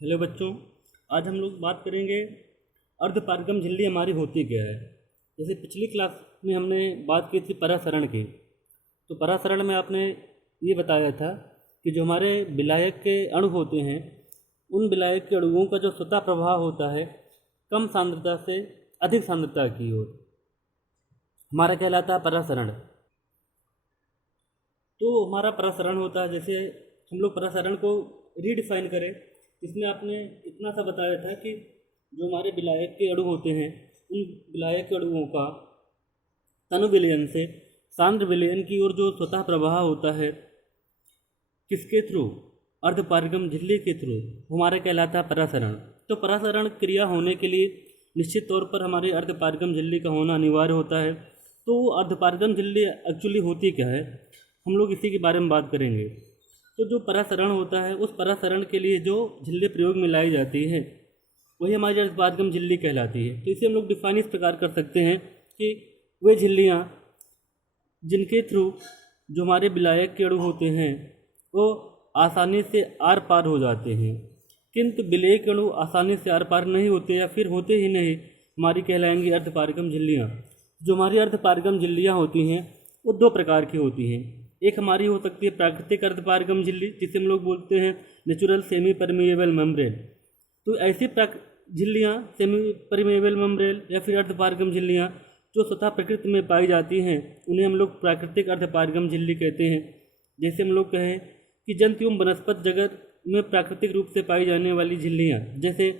Hello बच्चों, आज हम लोग बात करेंगे अर्धपारगम झिल्ली हमारी होती क्या है। जैसे पिछली क्लास में हमने बात की थी परासरण की। तो परासरण में आपने ये बताया था कि जो हमारे विलायक के अणु होते हैं, उन विलायक के अणुओं का जो स्वतः प्रभाव होता है कम सांद्रता से अधिक सांद्रता की ओर, हमारा कहलाता है परासरण। तो हमारा परासरण होता है, जैसे हम लोग परासरण को रीडिफाइन करें, इसमें आपने इतना सा बताया था कि जो हमारे विलायक के अणु होते हैं, उन विलायक के अणुओं का तनु विलयन से सांद्र विलयन की ओर जो स्वतः प्रवाह होता है, किसके थ्रू? अर्धपारगम झिल्ली के थ्रू, हमारा कहलाता है परासरण। तो परासरण क्रिया होने के लिए निश्चित तौर पर हमारे अर्धपारगम झिल्ली का होना अनिवार्य होता है। तो अर्धपारगम झिल्ली एक्चुअली होती क्या है, हम लोग इसी के बारे में बात करेंगे। तो जो परासरण होता है, उस परासरण के लिए जो झिल्ली प्रयोग में लाई जाती है, वही हमारी अर्धपारगम झिल्ली कहलाती है। तो इसे हम लोग डिफाइन इस प्रकार कर सकते हैं कि वे झिल्लियाँ जिनके थ्रू जो हमारे विलायक के अणु होते हैं वो आसानी से आर पार हो जाते हैं, किंतु विलेय के अणु आसानी से आर पार नहीं होते या फिर होते ही नहीं, हमारी कहलाएंगी अर्धपारगम झिल्लियाँ। जो हमारी अर्धपारगम झिल्लियाँ होती हैं वो दो प्रकार की होती हैं। एक हमारी हो सकती है प्राकृतिक अर्धपारगम झिल्ली, जिसे हम लोग बोलते हैं नेचुरल सेमी परमिएबल मेम्ब्रेन। तो ऐसी झिल्लियाँ सेमी परमिएबल मेम्ब्रेन या फिर अर्धपारगम झिल्लियाँ जो स्वतः प्रकृति में पाई जाती हैं, उन्हें हम लोग प्राकृतिक अर्धपारगम झिल्ली कहते हैं। जैसे हम लोग कहें कि जंतु एवं वनस्पत जगत में प्राकृतिक रूप से पाई जाने वाली झिल्लियाँ, जैसे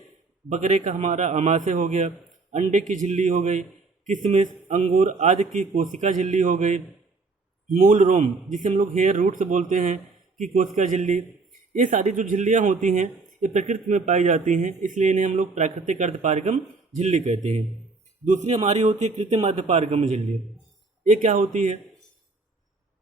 बकरे का हमारा आमाशय हो गया, अंडे की झिल्ली हो गई, किशमिश, अंगूर आदि की कोशिका झिल्ली हो गई, मूल रोम जिसे हम लोग हेयर रूट्स बोलते हैं कि कोशिका झिल्ली, ये सारी जो झिल्लियाँ होती हैं ये प्रकृति में पाई जाती हैं, इसलिए इन्हें हम लोग प्राकृतिक अर्धपारगम झिल्ली कहते हैं। दूसरी हमारी होती है कृत्रिम अर्धपारगम झिल्ली। ये क्या होती है?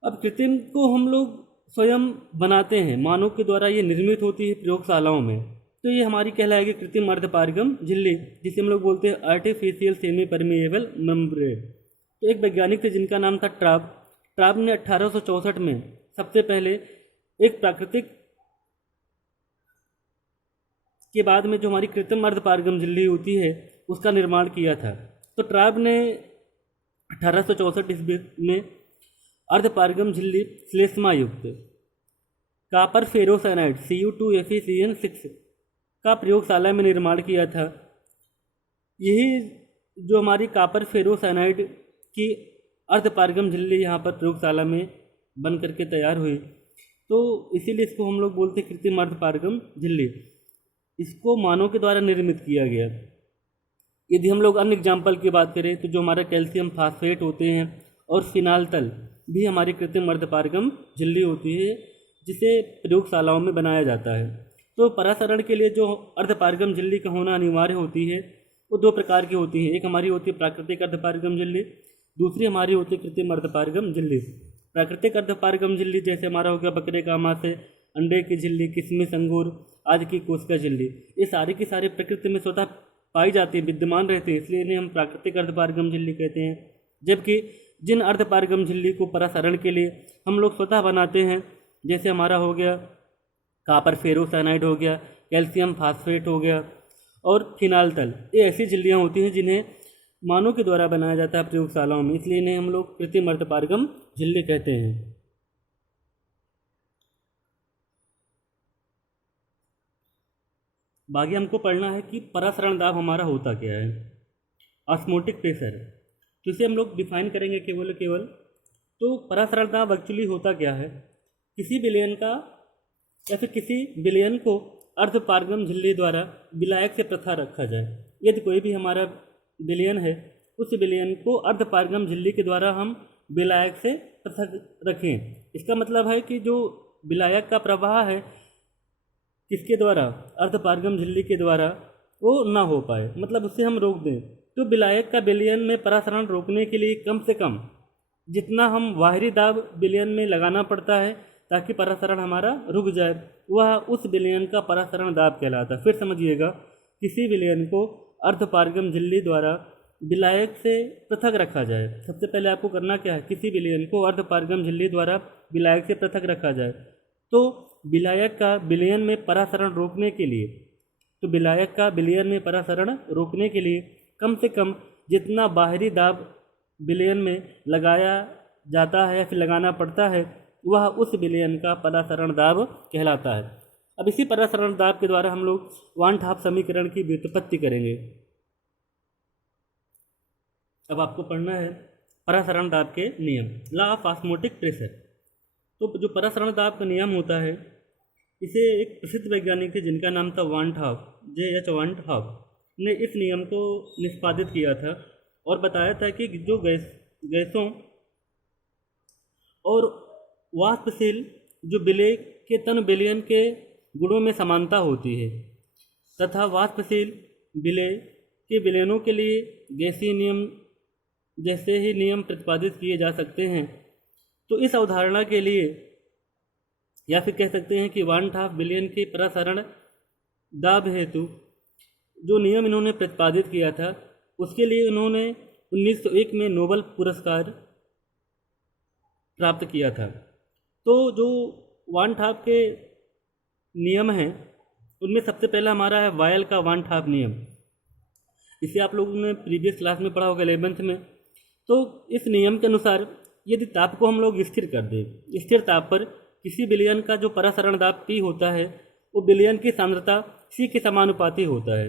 अब कृत्रिम को हम लोग स्वयं बनाते हैं, मानव के द्वारा ये निर्मित होती है प्रयोगशालाओं में, तो ये हमारी कहलाएगी कृत्रिम अर्धपारगम झिल्ली, जिसे हम लोग बोलते हैं आर्टिफिशियल सेमी परमिएबल मेम्ब्रेन। तो एक वैज्ञानिक थे जिनका नाम था ट्राब ने 1864 में सबसे पहले एक प्राकृतिक के बाद में जो हमारी कृत्रिम अर्धपारगम झिल्ली होती है उसका निर्माण किया था। तो ट्राब ने 1864 ईस्वी में अर्धपारगम झिल्ली श्लेष्मा युक्त कापर फेरोसाइनाइड Cu2FeCN6 का प्रयोगशाला में निर्माण किया था। यही जो हमारी कापर फेरोसाइनाइड की अर्धपारगम झिल्ली यहाँ पर प्रयोगशाला में बन करके तैयार हुई, तो इसीलिए इसको हम लोग बोलते हैं कृत्रिम अर्धपारगम झिल्ली। इसको मानव के द्वारा निर्मित किया गया। यदि हम लोग अन्य एग्जाम्पल की बात करें तो जो हमारा कैल्शियम फास्फेट होते हैं और फिनाल तल भी हमारी कृत्रिम अर्धपारगम झिल्ली होती है, जिसे प्रयोगशालाओं में बनाया जाता है। तो परासरण के लिए जो अर्धपारगम झिल्ली का होना अनिवार्य होती है वो दो प्रकार की होती है। एक हमारी होती है प्राकृतिक अर्धपारगम झिल्ली, दूसरी हमारी होती है कृत्रिम अर्धपारगम झिल्ली। प्राकृतिक अर्धपारगम झिल्ली जैसे हमारा हो गया बकरे का आमाशय, अंडे की झिल्ली, किशमिश, अंगूर आदि की कोशिका झिल्ली, ये सारी की सारी प्रकृति में स्वतः पाई जाती है, विद्यमान रहती है, इसलिए इन्हें हम प्राकृतिक अर्धपारगम झिल्ली कहते हैं। जबकि जिन अर्धपारगम झिल्ली को परासरण के लिए हम लोग स्वतः बनाते हैं, जैसे हमारा हो गया कापर फेरोसाइनाइड हो गया, कैल्शियम फास्फेट हो गया और फिनाल तल, ये ऐसी झिल्लियाँ होती हैं जिन्हें मानव के द्वारा बनाया जाता है प्रयोगशालाओं में, इसलिए इन्हें हम लोग कृत्रिम अर्धपारगम झिल्ली कहते हैं। बाकी हमको पढ़ना है कि परासरण दाब हमारा होता क्या है। ऑस्मोटिक प्रेशर, तो इसे हम लोग डिफाइन करेंगे केवल। तो परासरण दाब एक्चुअली होता क्या है? किसी विलयन का या फिर किसी विलयन को अर्धपारगम झिल्ली द्वारा विलायक से पृथक रखा जाए। यदि कोई भी हमारा विलयन है, उस विलयन को अर्धपारगम झिल्ली के द्वारा हम विलायक से पृथक रखें। इसका मतलब है कि जो विलायक का प्रवाह है किसके द्वारा? अर्धपारगम झिल्ली के द्वारा, वो ना हो पाए, मतलब उससे हम रोक दें। तो विलायक का विलयन में परासरण रोकने के लिए कम से कम जितना हम बाहरी दाब विलयन में लगाना पड़ता है ताकि परासरण हमारा रुक जाए, वह उस विलयन का परासरण दाब कहलाता है। फिर समझिएगा, किसी विलयन को अर्धपारगम झिल्ली द्वारा विलायक से पृथक रखा जाए। सबसे पहले आपको करना क्या है? किसी विलयन को अर्धपारगम झिल्ली द्वारा विलायक से पृथक रखा जाए। तो विलायक का विलयन में परासरण रोकने के लिए तो विलायक का विलयन में परासरण रोकने के लिए कम से कम जितना बाहरी दाब विलयन में लगाया जाता है या फिर लगाना पड़ता है वह उस विलयन का परासरण दाब कहलाता है। अब इसी परासरण दाब के द्वारा हम लोग वान हाफ समीकरण की व्युत्पत्ति करेंगे। अब आपको पढ़ना है परासरण दाब के नियम, लॉ ऑफ ऑस्मोटिक प्रेशर। तो जो परासरण दाब का नियम होता है इसे एक प्रसिद्ध वैज्ञानिक थे जिनका नाम था वान हाफ, J.H. वान हाफ ने इस नियम को निष्पादित किया था और बताया था कि जो गैसों और वाष्पशील जो विलय के तन विलयन के गुणों में समानता होती है तथा वाष्पशील विलय के विलयनों के लिए गैसीय नियम जैसे ही नियम प्रतिपादित किए जा सकते हैं। तो इस अवधारणा के लिए या फिर कह सकते हैं कि वान हाफ विलयन के परासरण दाब हेतु जो नियम इन्होंने प्रतिपादित किया था उसके लिए इन्होंने 1901 में नोबेल पुरस्कार प्राप्त किया था। तो जो वान हाफ के नियम हैं उनमें सबसे पहला हमारा है वायल का वान हाफ नियम। इसे आप लोगों ने प्रीवियस क्लास में पढ़ा होगा 11th में। तो इस नियम के अनुसार यदि ताप को हम लोग स्थिर कर दें, स्थिर ताप पर किसी विलयन का जो परासरण दाब P होता है वो विलयन की सांद्रता C के समानुपाती होता है।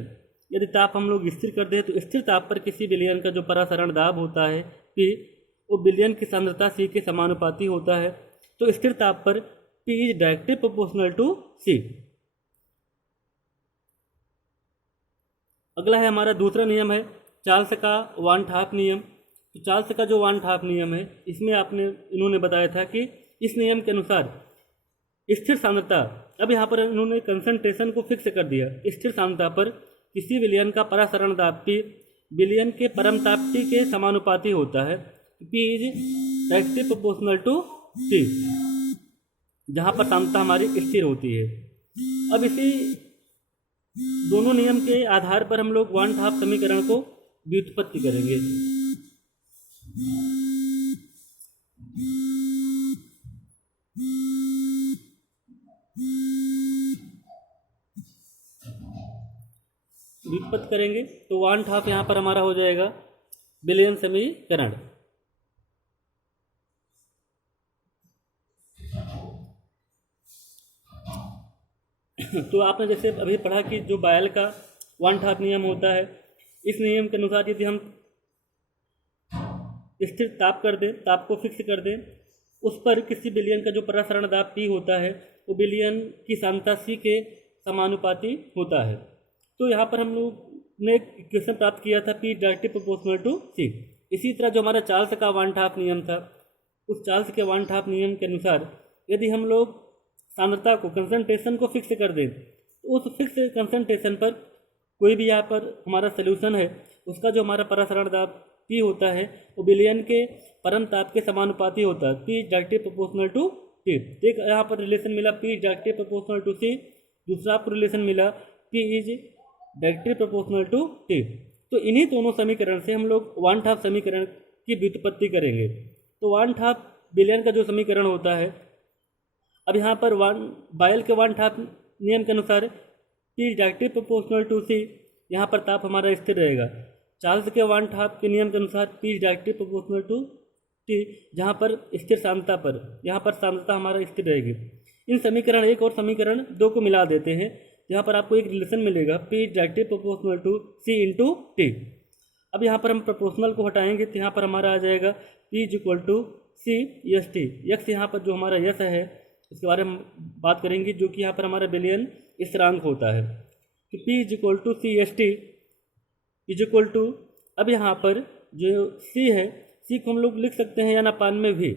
यदि ताप हम लोग स्थिर कर दें तो स्थिर ताप पर किसी विलयन का जो परासरण दाब होता है P वो विलयन की सांद्रता C के समानुपाती होता है। तो स्थिर ताप पर P is directly proportional to C। अगला है हमारा दूसरा नियम है चार्ल्स का वान हाफ नियम। तो चार्ल्स का जो वान हाफ नियम है इसमें इन्होंने बताया था कि इस नियम के अनुसार स्थिर सांद्रता, अब यहाँ पर इन्होंने कंसंट्रेशन को फिक्स कर दिया, स्थिर सांद्रता पर किसी विलयन का परासरण दाब P विलयन के परम ताप T के समानुपाती होता है। P is directly proportional to T, जहाँ पर सांद्रता हमारी स्थिर होती है। अब इसी दोनों नियम के आधार पर हम लोग वान हाफ समीकरण को व्युत्पत्ति करेंगे। व्युत्पत्ति करेंगे तो वान हाफ यहाँ पर हमारा हो जाएगा विलयन समीकरण। तो आपने जैसे अभी पढ़ा कि जो बायल का वान हाफ नियम होता है, इस नियम के अनुसार यदि हम स्थिर ताप कर दें, ताप को फिक्स कर दें, उस पर किसी विलयन का जो परासरण दाब P होता है वो विलयन की सांद्रता C के समानुपाती होता है। तो यहाँ पर हम लोग ने एक इक्वेशन प्राप्त किया था P directly proportional to C। इसी तरह जो हमारा चार्ल्स का वान हाफ नियम था, उस चार्ल्स के वान हाफ नियम के अनुसार यदि हम लोग सांद्रता को कंसंट्रेशन को फिक्स कर दें तो उस फिक्स कंसंट्रेशन पर कोई भी यहाँ पर हमारा सोल्यूशन है उसका जो हमारा परासरण दाब P होता है वो विलयन के परम ताप के समानुपाती होता है। P directly proportional to T। एक यहाँ पर रिलेशन मिला P directly proportional to C, दूसरा आपको रिलेशन मिला P is directly proportional to T। तो इन्हीं दोनों समीकरण से हम लोग वान हाफ समीकरण की व्युत्पत्ति करेंगे। तो वान हाफ विलयन का जो समीकरण होता है, अब यहाँ पर बायल के वान हाफ नियम के अनुसार P directly proportional to C, यहाँ पर ताप हमारा स्थिर रहेगा। चार्ल्स के वान हाफ के नियम के अनुसार P directly proportional to T, जहाँ पर स्थिर सांद्रता पर यहाँ पर सांद्रता हमारा स्थिर रहेगी। इन समीकरण 1 और समीकरण 2 को मिला देते हैं, यहाँ पर आपको एक रिलेशन मिलेगा P directly proportional to C into T। अब यहाँ पर हम प्रोपोर्शनल को हटाएंगे तो यहाँ पर हमारा आ जाएगा P is equal to C S T. यक्स यहाँ पर जो हमारा यस है इसके बारे में बात करेंगे, जो कि यहाँ पर हमारा विलयन स्थिरांक होता है। तो P is equal to C S T is equal to, अब यहाँ पर जो C है, C को हम लोग लिख सकते हैं n अपान में V,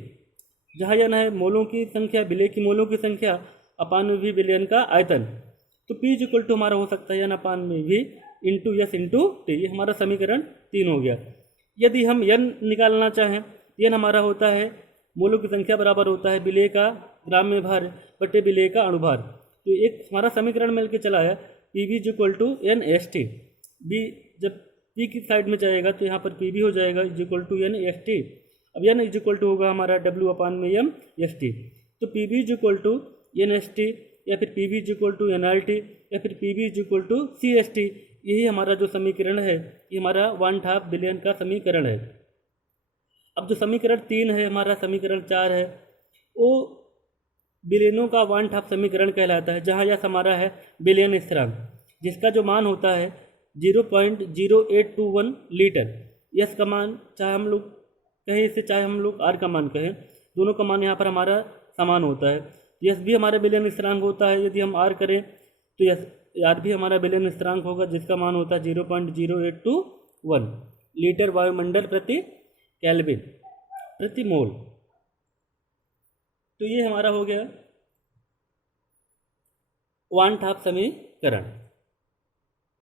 जहाँ n है मोलों की संख्या, विलय की मोलों की संख्या, अपान में V विलयन का आयतन। तो P इज इक्वल टू हमारा हो सकता है n अपान में V into S into T। ये हमारा समीकरण 3 हो गया। यदि हम n निकालना चाहें, n हमारा होता है मोलों की संख्या बराबर होता है विलय का ग्राम में भार बटे विलय का अणुभार। तो एक हमारा समीकरण मिल के चला है P V is equal to N S T. B जब पी की साइड में जाएगा तो यहाँ पर पी भी हो जाएगा is equal to N S T. अब एन इज इक्वल टू होगा हमारा डब्ल्यू अपान में एम एस टी। तो P V is equal to N S T या फिर P V is equal to NRT या फिर P V is equal to CST। यही हमारा जो समीकरण है ये हमारा 1/2 बिलियन का समीकरण है। अब जो समीकरण 3 है हमारा समीकरण 4 है वो बिलियनों का 1/2 समीकरण कहलाता है, जहाँ यह हमारा है बिलियन स्थिरांक, जिसका जो मान होता है 0.0821 लीटर। यस का मान चाहे हम लोग कहें इसे, चाहे हम लोग आर का मान कहें, दोनों का मान यहाँ पर हमारा समान होता है। यस भी हमारा बिलियन स्थिरांक होता है, यदि हम आर करें तो यस आर भी हमारा बिलियन स्थिरांक होगा, जिसका मान होता है 0.0821 लीटर वायुमंडल प्रति केल्विन प्रति मोल। तो ये हमारा हो गया 1/2 समीकरण।